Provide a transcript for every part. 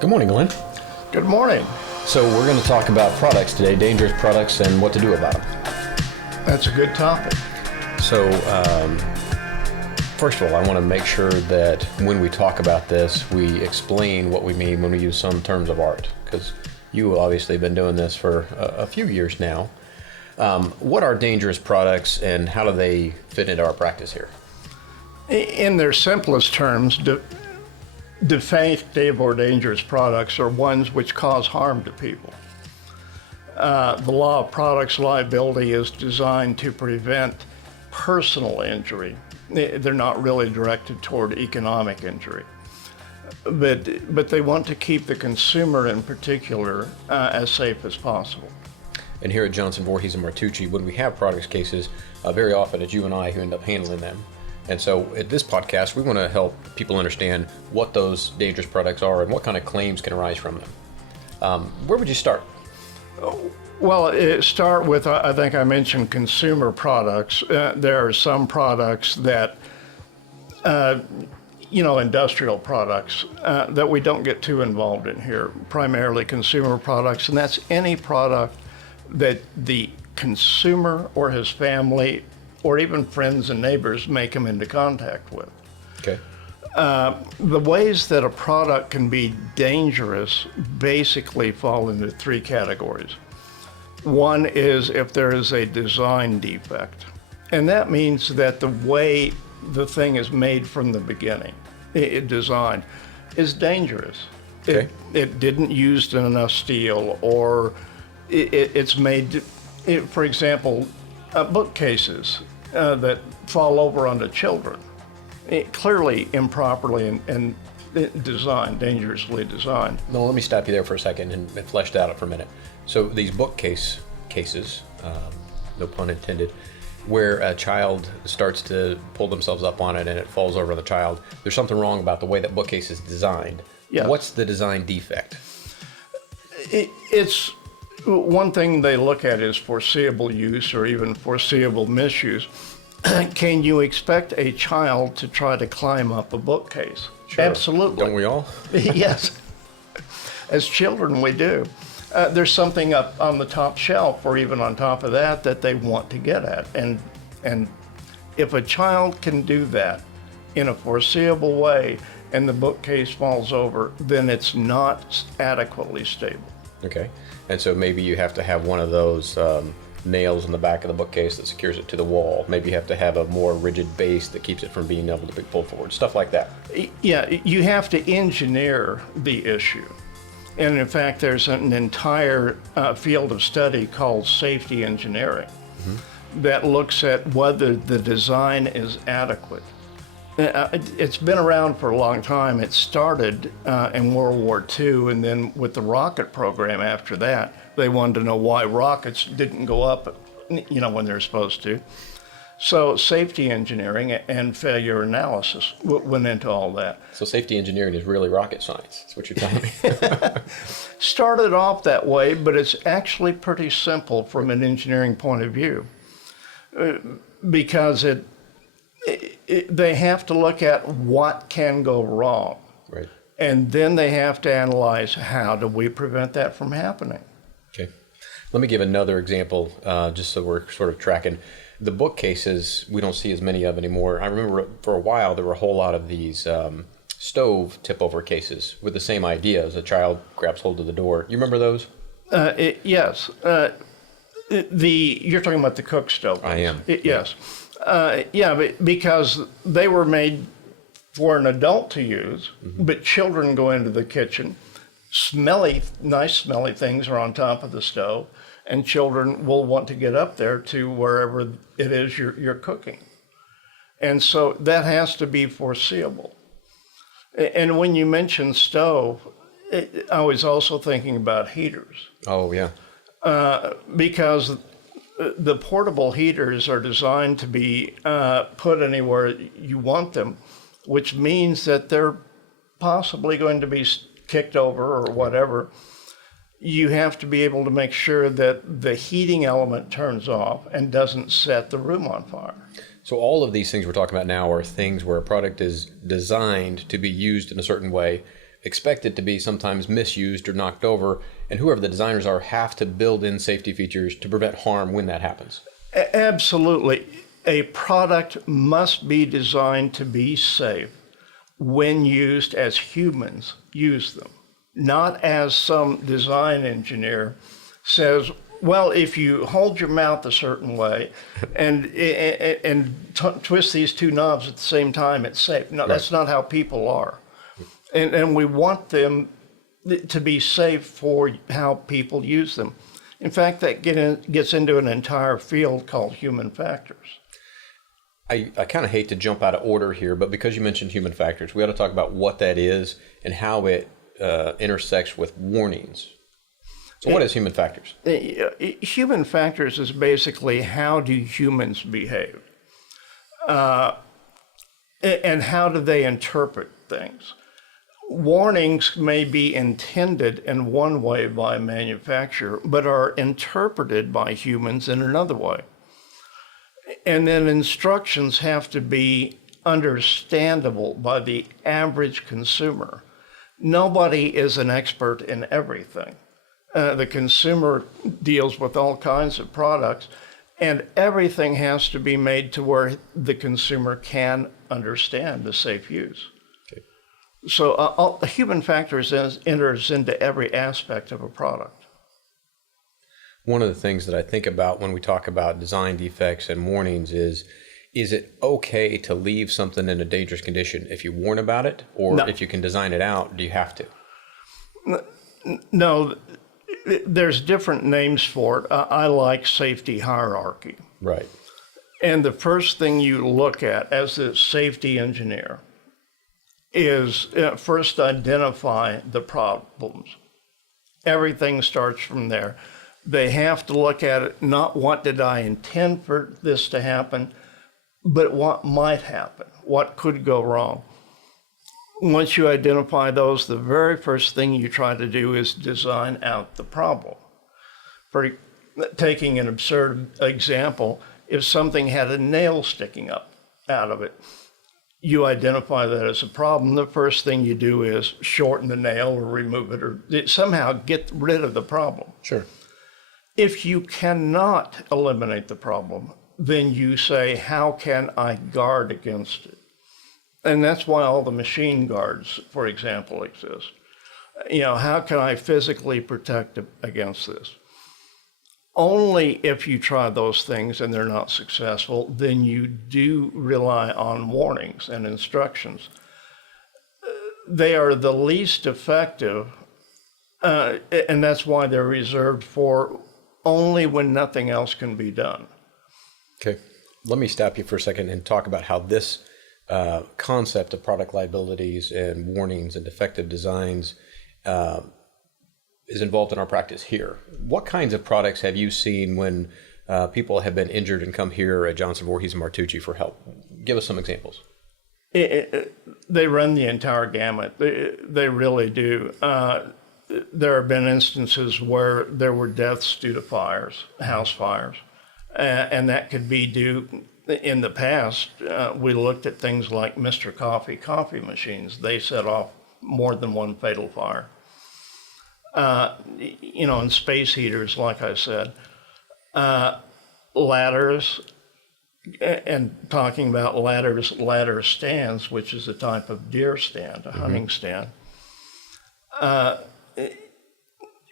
Good morning, Glenn. Good morning. So we're going to talk about products today, dangerous products, and what to do about them. That's a good topic. So first of all, I want to make sure that when we talk about this, we explain what we mean when we use some terms of art, because you obviously have been doing this for a few years now. What are dangerous products and how do they fit into our practice here? In their simplest terms, defective or dangerous products are ones which cause harm to people. The law of products liability is designed to prevent personal injury. They're not really directed toward economic injury. But they want to keep the consumer in particular as safe as possible. And here at Johnson Vorhees and Martucci, when we have products cases, very often it's you and I who end up handling them. And so at this podcast, we want to help people understand what those dangerous products are and what kind of claims can arise from them. Where would you start? Well, start with, I think I mentioned consumer products. There are some products that, industrial products that we don't get too involved in here, primarily consumer products, and that's any product that the consumer or his family or even friends and neighbors may come into contact with. Okay. The ways that a product can be dangerous basically fall into three categories. One is if there is a design defect, and that means that the way the thing is made from the beginning, designed, is dangerous. Okay. It didn't use enough steel, or it's made, for example, bookcases that fall over onto children. Clearly improperly and designed, dangerously designed. No, let me stop you there for a second and flesh that out for a minute. So these bookcase cases, no pun intended, where a child starts to pull themselves up on it and it falls over the child, there's something wrong about the way that bookcase is designed. Yes. What's the design defect? It's one thing they look at is foreseeable use or even foreseeable misuse. Can you expect a child to try to climb up a bookcase? Sure. Absolutely. Don't we all? Yes. As children, we do. There's something up on the top shelf or even on top of that they want to get at. And if a child can do that in a foreseeable way and the bookcase falls over, then it's not adequately stable. Okay. And so maybe you have to have one of those nails in the back of the bookcase that secures it to the wall. Maybe you have to have a more rigid base that keeps it from being able to be pulled forward, stuff like that. Yeah, you have to engineer the issue. And in fact, there's an entire field of study called safety engineering that looks at whether the design is adequate. It's been around for a long time. It started in World War II, and then with the rocket program after that, they wanted to know why rockets didn't go up, when they're supposed to. So safety engineering and failure analysis went into all that. So safety engineering is really rocket science. That's what you're telling me. Started off that way, but it's actually pretty simple from an engineering point of view, because they have to look at what can go wrong. Right. And then they have to analyze how do we prevent that from happening. Okay. Let me give another example, just so we're sort of tracking. The bookcases, we don't see as many of anymore. I remember for a while there were a whole lot of these stove tip-over cases with the same idea as a child grabs hold of the door. You remember those? Yes. You're talking about the cook stove. I am. Yes. Because they were made for an adult to use, but children go into the kitchen. Nice smelly things are on top of the stove, and children will want to get up there to wherever it is you're cooking. And so that has to be foreseeable. And when you mention stove, I was also thinking about heaters. Oh, yeah. Because the portable heaters are designed to be put anywhere you want them, which means that they're possibly going to be kicked over or whatever. You have to be able to make sure that the heating element turns off and doesn't set the room on fire. So all of these things we're talking about now are things where a product is designed to be used in a certain way, expect it to be sometimes misused or knocked over, and whoever the designers are have to build in safety features to prevent harm when that happens. Absolutely. A product must be designed to be safe when used as humans use them, not as some design engineer says, well, if you hold your mouth a certain way and twist these two knobs at the same time, it's safe. No, that's not how people are. And we want them to be safe for how people use them. In fact, that gets into an entire field called human factors. I kind of hate to jump out of order here, but because you mentioned human factors, we ought to talk about what that is and how it intersects with warnings. So what is human factors? Human factors is basically how do humans behave? And how do they interpret things? Warnings may be intended in one way by a manufacturer, but are interpreted by humans in another way. And then instructions have to be understandable by the average consumer. Nobody is an expert in everything. The consumer deals with all kinds of products, and everything has to be made to where the consumer can understand the safe use. Okay. So human factors enters into every aspect of a product. One of the things that I think about when we talk about design defects and warnings is it okay to leave something in a dangerous condition if you warn about it, or No. if you can design it out, do you have to? No, there's different names for it. I like safety hierarchy. Right. And the first thing you look at as a safety engineer is first identify the problems. Everything starts from there. They have to look at it, not what did I intend for this to happen, but what might happen, what could go wrong. Once you identify those, the very first thing you try to do is design out the problem. For taking an absurd example, if something had a nail sticking up out of it, you identify that as a problem. The first thing you do is shorten the nail or remove it or somehow get rid of the problem. Sure. If you cannot eliminate the problem, then you say, how can I guard against it? And that's why all the machine guards, for example, exist. How can I physically protect against this? Only if you try those things and they're not successful, then you do rely on warnings and instructions. They are the least effective, and that's why they're reserved for only when nothing else can be done. Okay. Let me stop you for a second and talk about how this concept of product liabilities and warnings and defective designs is involved in our practice here. What kinds of products have you seen when people have been injured and come here at Johnson Vorhees and Martucci for help? Give us some examples. They run the entire gamut. They really do. There have been instances where there were deaths due to fires, house fires, and that could be due. In the past, we looked at things like Mr. coffee machines. They set off more than one fatal fire. And space heaters, like I said, ladders, and talking about ladder stands, which is a type of deer stand, a hunting stand.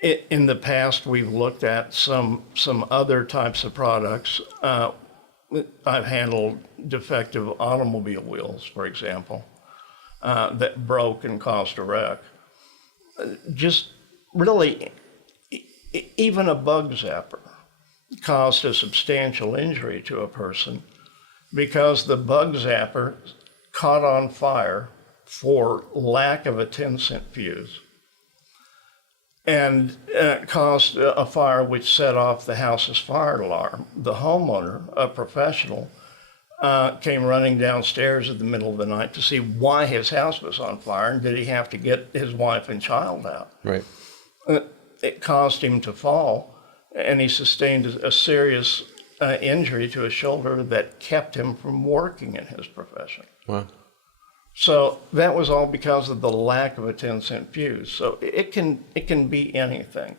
In the past, we've looked at some other types of products. I've handled defective automobile wheels, for example, that broke and caused a wreck. Just really, even a bug zapper caused a substantial injury to a person because the bug zapper caught on fire for lack of a 10-cent fuse and caused a fire which set off the house's fire alarm. The homeowner, a professional, came running downstairs in the middle of the night to see why his house was on fire and did he have to get his wife and child out. Right. It caused him to fall, and he sustained a serious injury to his shoulder that kept him from working in his profession. Wow. So that was all because of the lack of a 10-cent fuse. So it can be anything.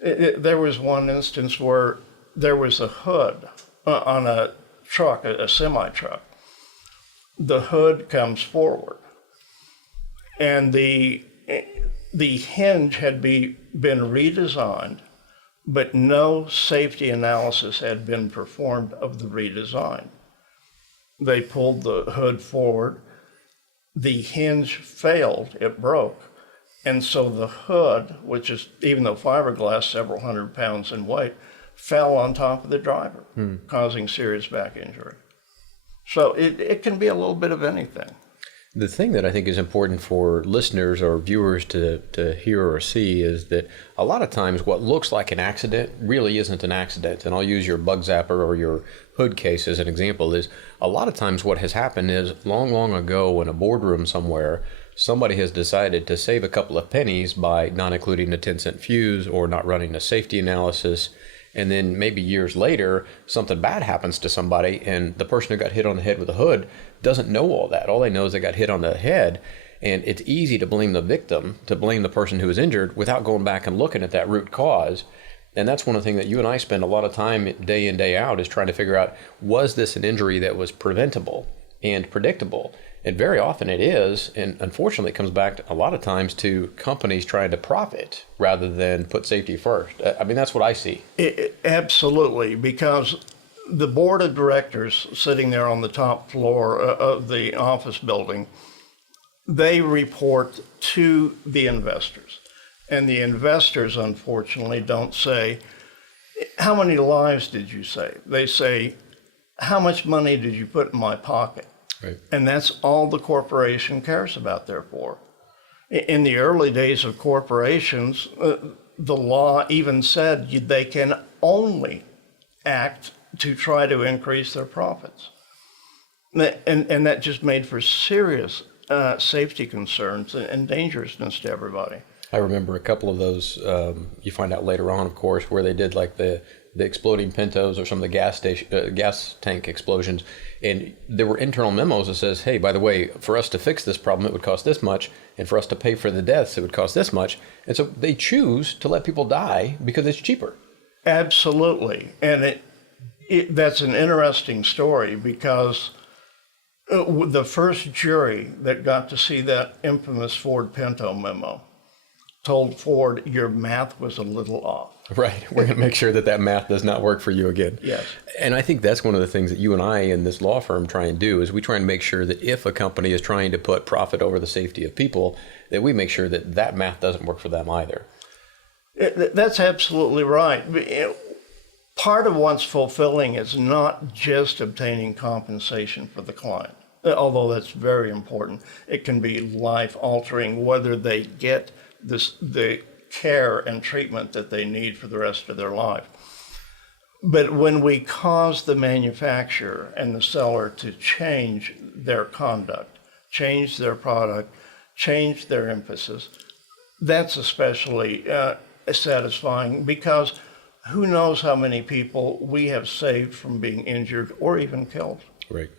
There was one instance where there was a hood on a truck, a semi-truck. The hood comes forward, and the hinge had been redesigned, but no safety analysis had been performed of the redesign. They pulled the hood forward. The hinge failed, it broke. And so the hood, which is, even though fiberglass, several hundred pounds in weight, fell on top of the driver, causing serious back injury. So it can be a little bit of anything. The thing that I think is important for listeners or viewers to hear or see is that a lot of times what looks like an accident really isn't an accident. And I'll use your bug zapper or your hood case as an example. Is a lot of times what has happened is long ago in a boardroom somewhere, somebody has decided to save a couple of pennies by not including a 10-cent fuse or not running a safety analysis. And then maybe years later, something bad happens to somebody, and the person who got hit on the head with a hood doesn't know all that. All they know is they got hit on the head, and it's easy to blame the victim, to blame the person who was injured without going back and looking at that root cause. And that's one of the things that you and I spend a lot of time day in, day out is trying to figure out, was this an injury that was preventable and predictable? And very often it is, and unfortunately it comes back a lot of times to companies trying to profit rather than put safety first. I mean, that's what I see. Absolutely, because the board of directors sitting there on the top floor of the office building, they report to the investors. And the investors, unfortunately, don't say, how many lives did you save? They say, how much money did you put in my pocket? Right. And that's all the corporation cares about, therefore. In the early days of corporations, the law even said they can only act to try to increase their profits. And that just made for serious safety concerns and dangerousness to everybody. I remember a couple of those, you find out later on, of course, where they did like the exploding Pintos or some of the gas tank explosions. And there were internal memos that says, hey, by the way, for us to fix this problem, it would cost this much. And for us to pay for the deaths, it would cost this much. And so they choose to let people die because it's cheaper. Absolutely. And that's an interesting story because the first jury that got to see that infamous Ford Pinto memo told Ford, your math was a little off. Right. We're going to make sure that math does not work for you again. Yes. And I think that's one of the things that you and I in this law firm try and do is we try and make sure that if a company is trying to put profit over the safety of people, that we make sure that math doesn't work for them either. That's absolutely right. Part of what's fulfilling is not just obtaining compensation for the client, although that's very important. It can be life-altering whether they get the care and treatment that they need for the rest of their life. But when we cause the manufacturer and the seller to change their conduct, change their product, change their emphasis, that's especially satisfying because who knows how many people we have saved from being injured or even killed. Right.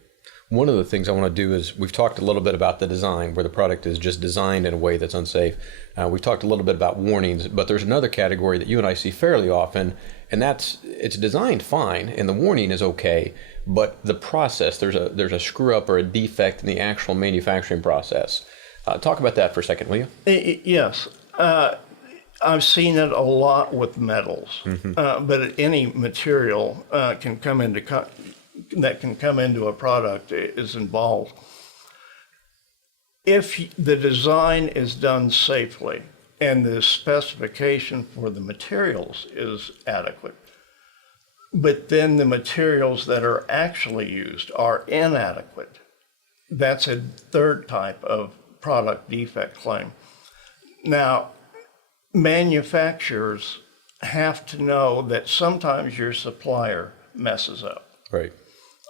One of the things I want to do is we've talked a little bit about the design where the product is just designed in a way that's unsafe. We've talked a little bit about warnings, but there's another category that you and I see fairly often, and it's designed fine and the warning is okay, but the process, there's a screw up or a defect in the actual manufacturing process. Talk about that for a second, will you? Yes. I've seen it a lot with metals, but any material that can come into a product is involved. If the design is done safely and the specification for the materials is adequate, but then the materials that are actually used are inadequate, that's a third type of product defect claim. Now, manufacturers have to know that sometimes your supplier messes up. Right.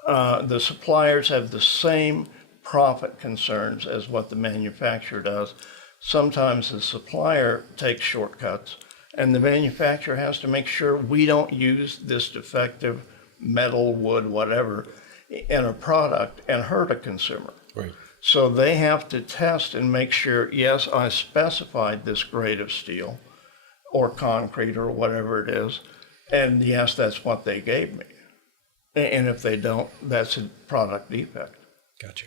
The suppliers have the same profit concerns as what the manufacturer does. Sometimes the supplier takes shortcuts, and the manufacturer has to make sure we don't use this defective metal, wood, whatever, in a product and hurt a consumer. Right. So they have to test and make sure, yes, I specified this grade of steel or concrete or whatever it is, and yes, that's what they gave me. And if they don't, that's a product defect. Gotcha.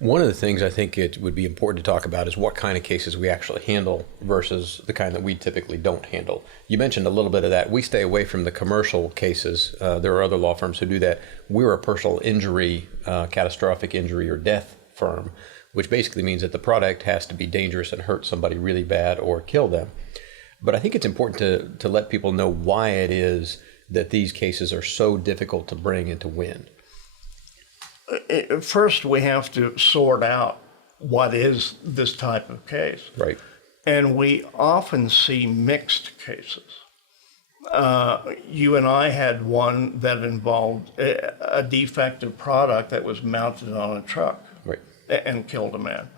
One of the things I think it would be important to talk about is what kind of cases we actually handle versus the kind that we typically don't handle. You mentioned a little bit of that. We stay away from the commercial cases. There are other law firms who do that. We're a personal injury, catastrophic injury or death firm, which basically means that the product has to be dangerous and hurt somebody really bad or kill them. But I think it's important to let people know why it is that these cases are so difficult to bring and to win. First, we have to sort out what is this type of case. Right. And we often see mixed cases. You and I had one that involved a defective product that was mounted on a truck. Right. And killed a man.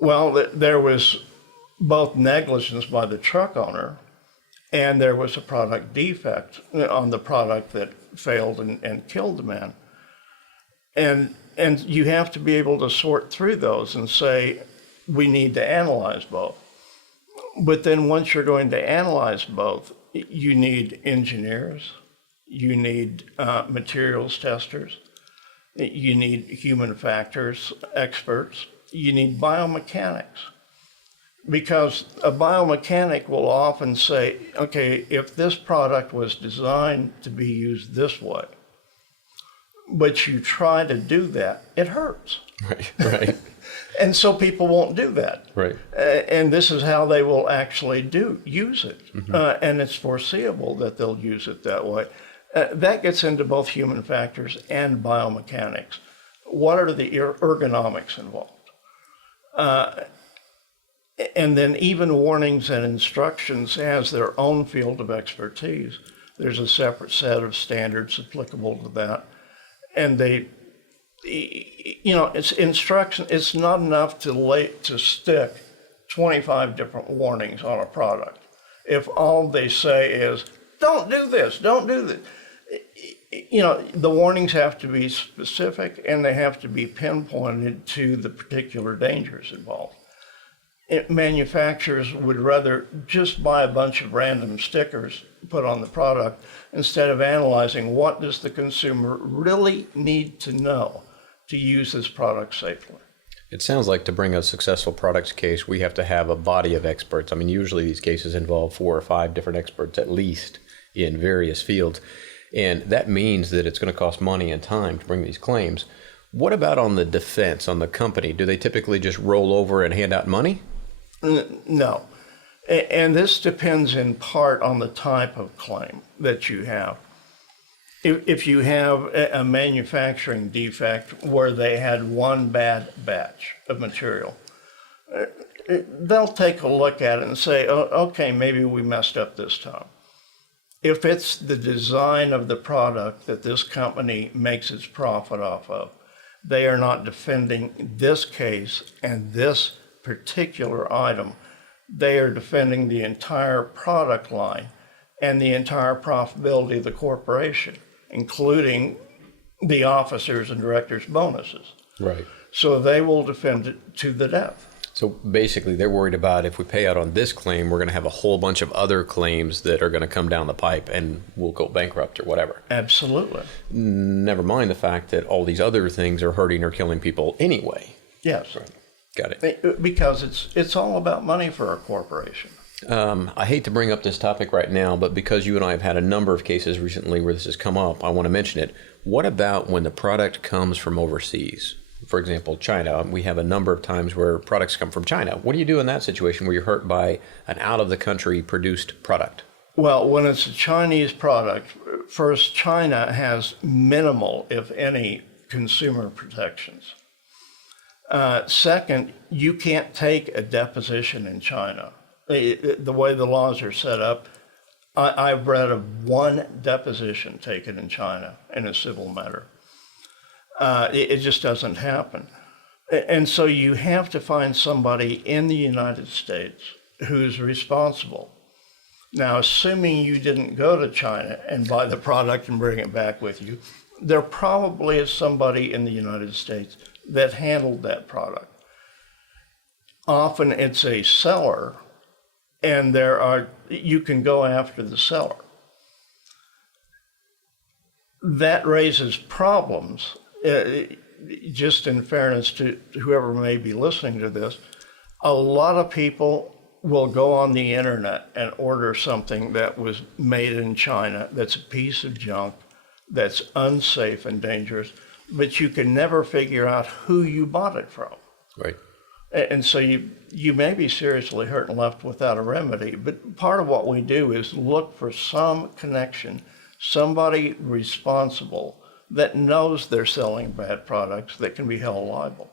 Well, there was both negligence by the truck owner, and there was a product defect on the product that failed and killed the man. And you have to be able to sort through those and say, we need to analyze both. But then once you're going to analyze both, you need engineers, you need materials testers, you need human factors experts, you need biomechanics. Because a biomechanic will often say, okay, if this product was designed to be used this way, but you try to do that, it hurts. Right. And so people won't do that. Right. And this is how they will actually use it. Mm-hmm. And it's foreseeable that they'll use it that way. That gets into both human factors and biomechanics. What are the ergonomics involved? And then even warnings and instructions has their own field of expertise. There's a separate set of standards applicable to that. And it's instruction. It's not enough to stick 25 different warnings on a product. If all they say is, don't do this, don't do this. The warnings have to be specific and they have to be pinpointed to the particular dangers involved. Manufacturers would rather just buy a bunch of random stickers put on the product instead of analyzing what does the consumer really need to know to use this product safely. It sounds like to bring a successful products case, we have to have a body of experts. I mean, usually these cases involve 4 or 5 different experts at least in various fields. And that means that it's going to cost money and time to bring these claims. What about on the defense, on the company? Do they typically just roll over and hand out money? No. And this depends in part on the type of claim that you have. If you have a manufacturing defect where they had one bad batch of material, they'll take a look at it and say, oh, okay, maybe we messed up this time. If it's the design of the product that this company makes its profit off of, they are not defending this case and this particular item. They are defending the entire product line and the entire profitability of the corporation, including the officers and directors' bonuses. Right. So they will defend it to the death. So basically, they're worried about if we pay out on this claim, we're going to have a whole bunch of other claims that are going to come down the pipe and we'll go bankrupt or whatever. Absolutely. Never mind the fact that all these other things are hurting or killing people anyway. Yes. Right. Got it. Because it's all about money for a corporation. I hate to bring up this topic right now, but because you and I have had a number of cases recently where this has come up, I want to mention it. What about when the product comes from overseas? For example, China. We have a number of times where products come from China. What do you do in that situation where you're hurt by an out-of-the-country produced product? Well, when it's a Chinese product, first, China has minimal, if any, consumer protections. Second, you can't take a deposition in China. The way the laws are set up, I've read of one deposition taken in China in a civil matter. It just doesn't happen. And so you have to find somebody in the United States who's responsible. Now, assuming you didn't go to China and buy the product and bring it back with you, there probably is somebody in the United States that handled that product. Often it's a seller, and you can go after the seller. That raises problems. Just in fairness to whoever may be listening to this, a lot of people will go on the internet and order something that was made in China that's a piece of junk, that's unsafe and dangerous, but you can never figure out who you bought it from. Right. And so you may be seriously hurt and left without a remedy. But part of what we do is look for some connection, somebody responsible that knows they're selling bad products that can be held liable.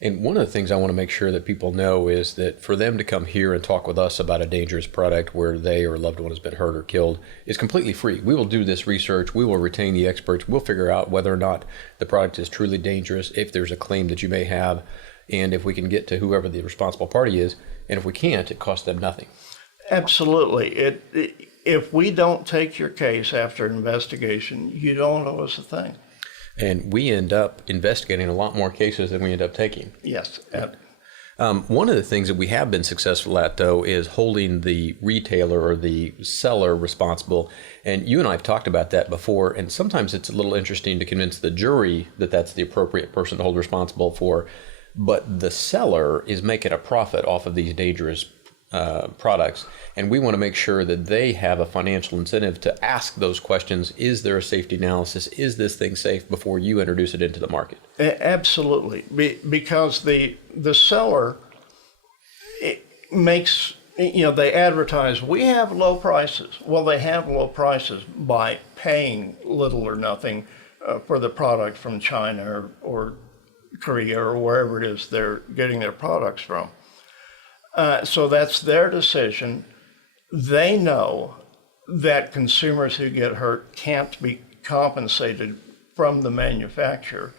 And one of the things I want to make sure that people know is that for them to come here and talk with us about a dangerous product where they or a loved one has been hurt or killed is completely free. We will do this research. We will retain the experts. We'll figure out whether or not the product is truly dangerous, if there's a claim that you may have, and if we can get to whoever the responsible party is. And if we can't, it costs them nothing. Absolutely. If we don't take your case after investigation, you don't owe us a thing. And we end up investigating a lot more cases than we end up taking. Yes. One of the things that we have been successful at, though, is holding the retailer or the seller responsible. And you and I have talked about that before, and sometimes it's a little interesting to convince the jury that that's the appropriate person to hold responsible for. But the seller is making a profit off of these dangerous products, and we want to make sure that they have a financial incentive to ask those questions. Is there a safety analysis? Is this thing safe before you introduce it into the market? Absolutely, because the seller makes, they advertise, we have low prices. Well, they have low prices by paying little or nothing for the product from China or Korea or wherever it is they're getting their products from. So that's their decision. They know that consumers who get hurt can't be compensated from the manufacturer.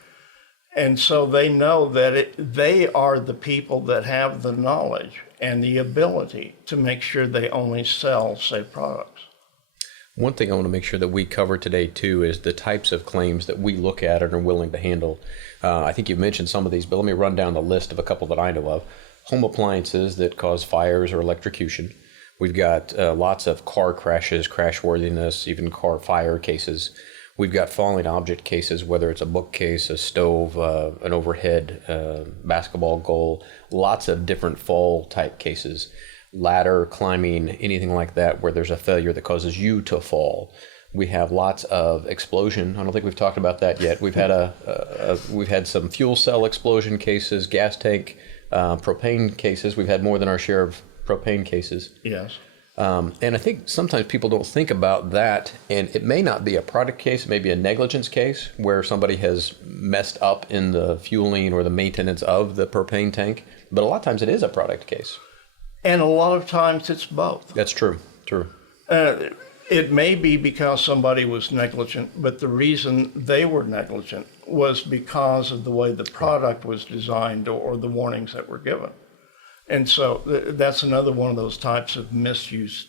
And so they know that they are the people that have the knowledge and the ability to make sure they only sell safe products. One thing I want to make sure that we cover today, too, is the types of claims that we look at and are willing to handle. I think you've mentioned some of these, but let me run down the list of a couple that I know of. Home appliances that cause fires or electrocution. We've got lots of car crashes, crashworthiness, even car fire cases. We've got falling object cases, whether it's a bookcase, a stove, an overhead basketball goal, lots of different fall type cases. Ladder, climbing, anything like that where there's a failure that causes you to fall. We have lots of explosion. I don't think we've talked about that yet. We've had we've had some fuel cell explosion cases, gas tank, propane cases. We've had more than our share of propane cases. Yes. And I think sometimes people don't think about that, and it may not be a product case, it may be a negligence case where somebody has messed up in the fueling or the maintenance of the propane tank, but a lot of times it is a product case. And a lot of times it's both. That's true. It may be because somebody was negligent, but the reason they were negligent was because of the way the product was designed or the warnings that were given. And so that's another one of those types of mixed use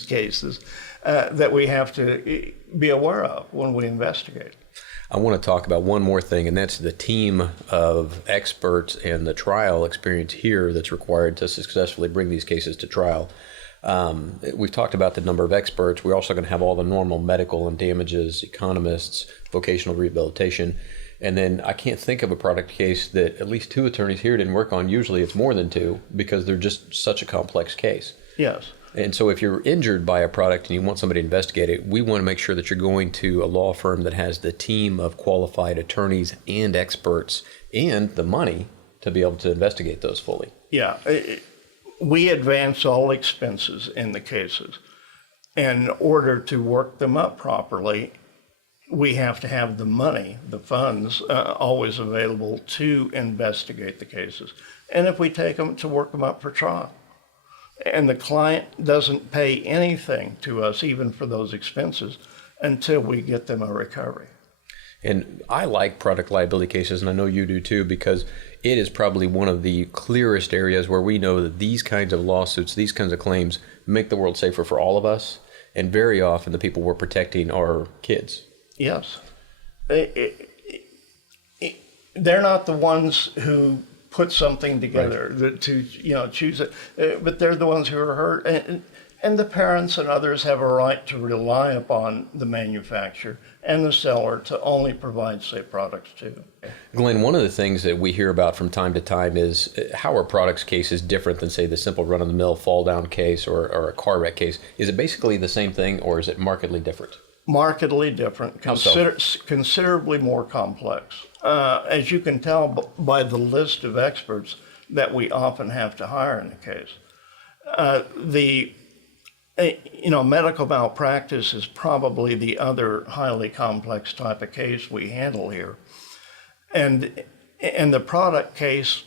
cases that we have to be aware of when we investigate. I want to talk about one more thing, and that's the team of experts and the trial experience here that's required to successfully bring these cases to trial. We've talked about the number of experts. We're also going to have all the normal medical and damages, economists, vocational rehabilitation. And then I can't think of a product case that at least two attorneys here didn't work on. Usually it's more than two because they're just such a complex case. Yes. And so if you're injured by a product and you want somebody to investigate it, we want to make sure that you're going to a law firm that has the team of qualified attorneys and experts and the money to be able to investigate those fully. Yeah. We advance all expenses in the cases. In order to work them up properly, we have to have the money, the funds, always available to investigate the cases. And if we take them to work them up for trial. And the client doesn't pay anything to us, even for those expenses, until we get them a recovery. And I like product liability cases, and I know you do too, because it is probably one of the clearest areas where we know that these kinds of lawsuits, these kinds of claims make the world safer for all of us. And very often the people we're protecting are kids. Yes. they're not the ones who put something together to choose it, but they're the ones who are hurt, and the parents and others have a right to rely upon the manufacturer and the seller to only provide safe products too. Glenn, one of the things that we hear about from time to time is how are products cases different than, say, the simple run-of-the-mill fall-down case or a car wreck case? Is it basically the same thing, or is it markedly different? Markedly different, considerably more complex. As you can tell by the list of experts that we often have to hire in the case. Medical malpractice is probably the other highly complex type of case we handle here. And the product case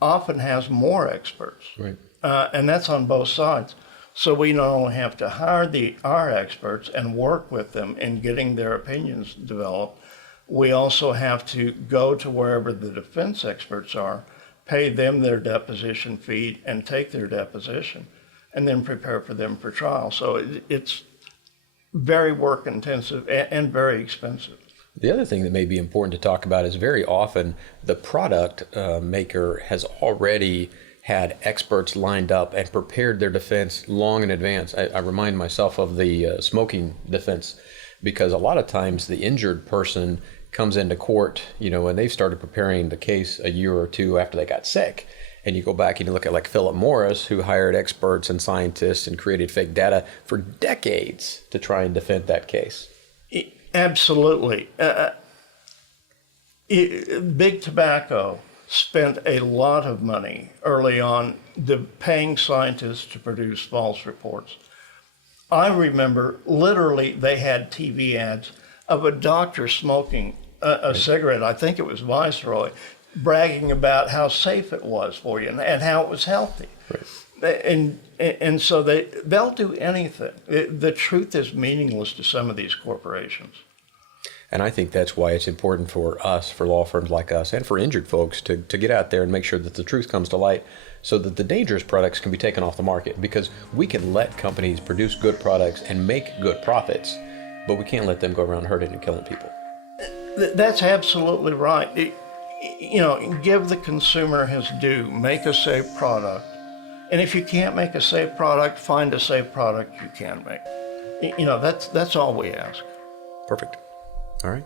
often has more experts. Right. And that's on both sides. So we not only have to hire our experts and work with them in getting their opinions developed, we also have to go to wherever the defense experts are, pay them their deposition fee and take their deposition, and then prepare for them for trial. So it's very work intensive and very expensive. The other thing that may be important to talk about is very often the product maker has already had experts lined up and prepared their defense long in advance. I remind myself of the smoking defense, because a lot of times the injured person comes into court, and they've started preparing the case a year or two after they got sick. And you go back and you look at like Philip Morris, who hired experts and scientists and created fake data for decades to try and defend that case. Absolutely. Big Tobacco spent a lot of money early on paying scientists to produce false reports. I remember literally they had TV ads of a doctor smoking a cigarette, I think it was Viceroy, bragging about how safe it was for you and how it was healthy. Right. And so they'll do anything. The truth is meaningless to some of these corporations. And I think that's why it's important for us, for law firms like us, and for injured folks to get out there and make sure that the truth comes to light so that the dangerous products can be taken off the market. Because we can let companies produce good products and make good profits, but we can't let them go around hurting and killing people. That's absolutely right. Give the consumer his due. Make a safe product. And if you can't make a safe product, find a safe product you can make. That's all we ask. Perfect. All right.